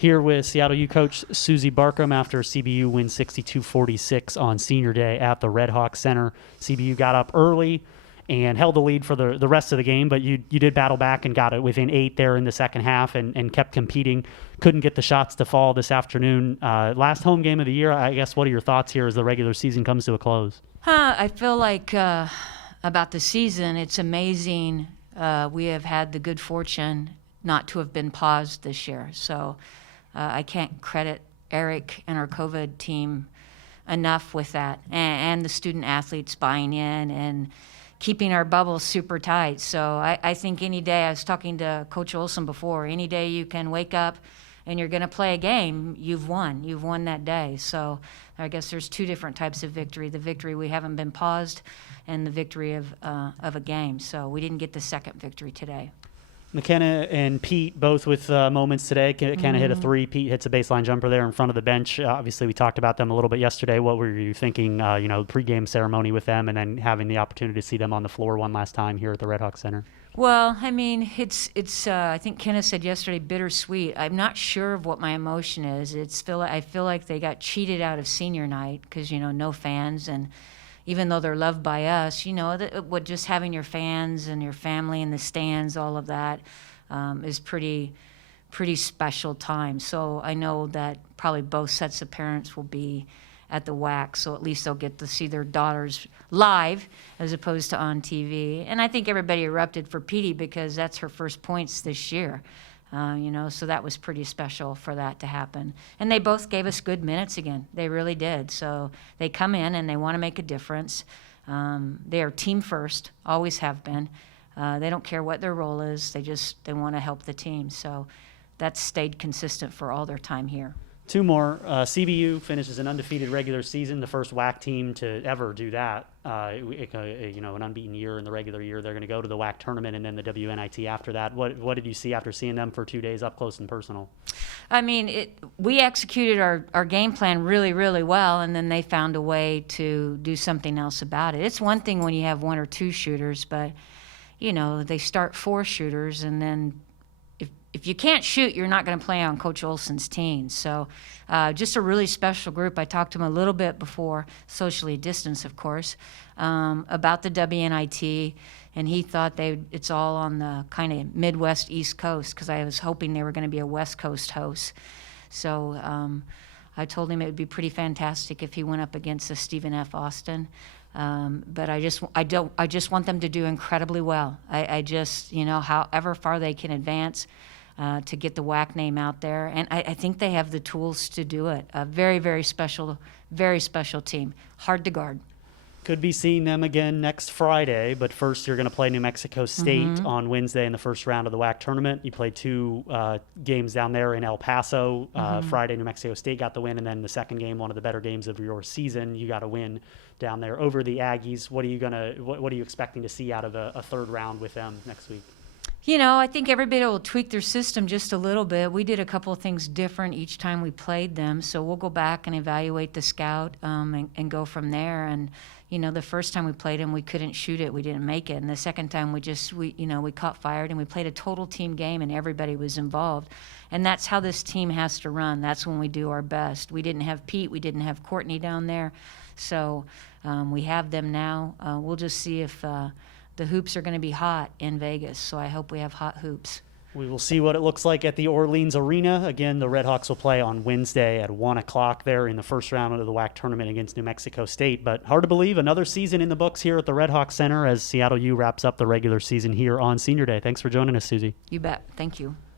Here with Seattle U coach Suzy Barcomb after CBU wins 62-46 on Senior Day at the Redhawks Center. CBU got up early and held the lead for the rest of the game, but you did battle back and got it within 8 there in the second half and kept competing. Couldn't get the shots to fall this afternoon. Last home game of the year, I guess, what are your thoughts here as the regular season comes to a close? I feel like about the season, it's amazing. We have had the good fortune not to have been paused this year. So I can't credit Eric and our COVID team enough with that, and the student athletes buying in and keeping our bubble super tight. So I think any day, I was talking to Coach Olson before, any day you can wake up and you're going to play a game, you've won. You've won that day. So I guess there's two different types of victory: the victory we haven't been paused, and the victory of a game. So we didn't get the second victory today. McKenna and Pete both with moments today. McKenna hit a three. Pete hits a baseline jumper there in front of the bench. Obviously, we talked about them a little bit yesterday. What were you thinking, pregame ceremony with them and then having the opportunity to see them on the floor one last time here at the Redhawks Center? Well, I mean, it's I think Kenna said yesterday, bittersweet. I'm not sure of what my emotion is. I feel like they got cheated out of senior night because, no fans, and even though they're loved by us, what just having your fans and your family in the stands, all of that is pretty special time. So I know that probably both sets of parents will be at the WAC, so at least they'll get to see their daughters live as opposed to on TV. And I think everybody erupted for Petey because that's her first points this year. So that was pretty special for that to happen. And they both gave us good minutes again. They really did. So they come in and they want to make a difference. They are team first, always have been. They don't care what their role is. They want to help the team. So that's stayed consistent for all their time here. Two more. CBU finishes an undefeated regular season, the first WAC team to ever do that. An unbeaten year in the regular year. They're going to go to the WAC tournament and then the WNIT after that. What did you see after seeing them for 2 days up close and personal? I mean, we executed our game plan really, really well, and then they found a way to do something else about it. It's one thing when you have one or two shooters, but, they start 4 shooters, and then if you can't shoot, you're not going to play on Coach Olson's team. So just a really special group. I talked to him a little bit before, socially distanced, of course, about the WNIT, and he thought it's all on the kind of Midwest East Coast because I was hoping they were going to be a West Coast host. So I told him it would be pretty fantastic if he went up against a Stephen F. Austin. But I just want them to do incredibly well. I just, however far they can advance, to get the WAC name out there. And I think they have the tools to do it. A very, very special team. Hard to guard. Could be seeing them again next Friday, but first you're going to play New Mexico State on Wednesday in the first round of the WAC tournament. You played 2 games down there in El Paso. Friday, New Mexico State got the win, and then the second game, one of the better games of your season, you got a win down there over the Aggies. What are you expecting to see out of a third round with them next week? I think everybody will tweak their system just a little bit. We did a couple of things different each time we played them, so we'll go back and evaluate the scout and go from there. And the first time we played them, we couldn't shoot it, we didn't make it. And the second time, we caught fired and we played a total team game, and everybody was involved. And that's how this team has to run. That's when we do our best. We didn't have Pete, we didn't have Courtney down there, so we have them now. We'll just see if the hoops are going to be hot in Vegas, so I hope we have hot hoops. We will see what it looks like at the Orleans Arena. Again, the Redhawks will play on Wednesday at 1 o'clock there in the first round of the WAC tournament against New Mexico State. But hard to believe, another season in the books here at the Redhawks Center as Seattle U wraps up the regular season here on Senior Day. Thanks for joining us, Suzy. You bet. Thank you.